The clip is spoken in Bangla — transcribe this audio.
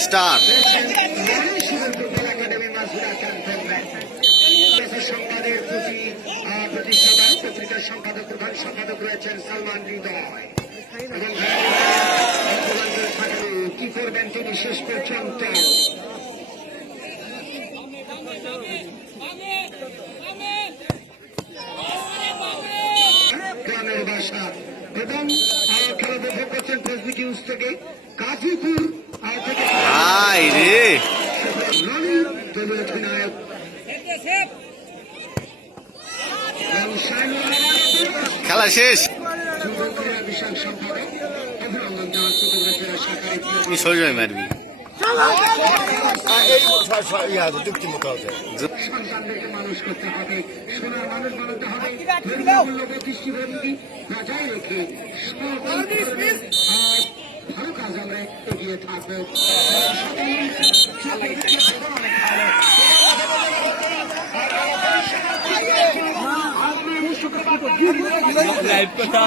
স্টার সংবাদের প্রতিষ্ঠাতা পত্রিকার সম্পাদক প্রধান সম্পাদক রয়েছেন সালমান হৃদয় এবং কি করবেন তিনি শেষ পর্যন্ত গ্রামের বাসা এবং খেলা উপভোগ করছেন ফেসবুক নিউজ থেকে গাজীপুর থেকে দলীয় অধিনায়ক খেলা শেষ বিশাল সম্পাদক অভিনন্দন জানান ফটোগ্রাফার শাখায় সরিয়ে মারবি সন্তানদেরকে মানুষ করতে হবে সোনার মানুষ বানাতে হবে মূল্যবোধ দৃষ্টিভঙ্গি বজায় রেখে ভালো কাজ আমরা এগিয়ে থাকবো লাইভ কথা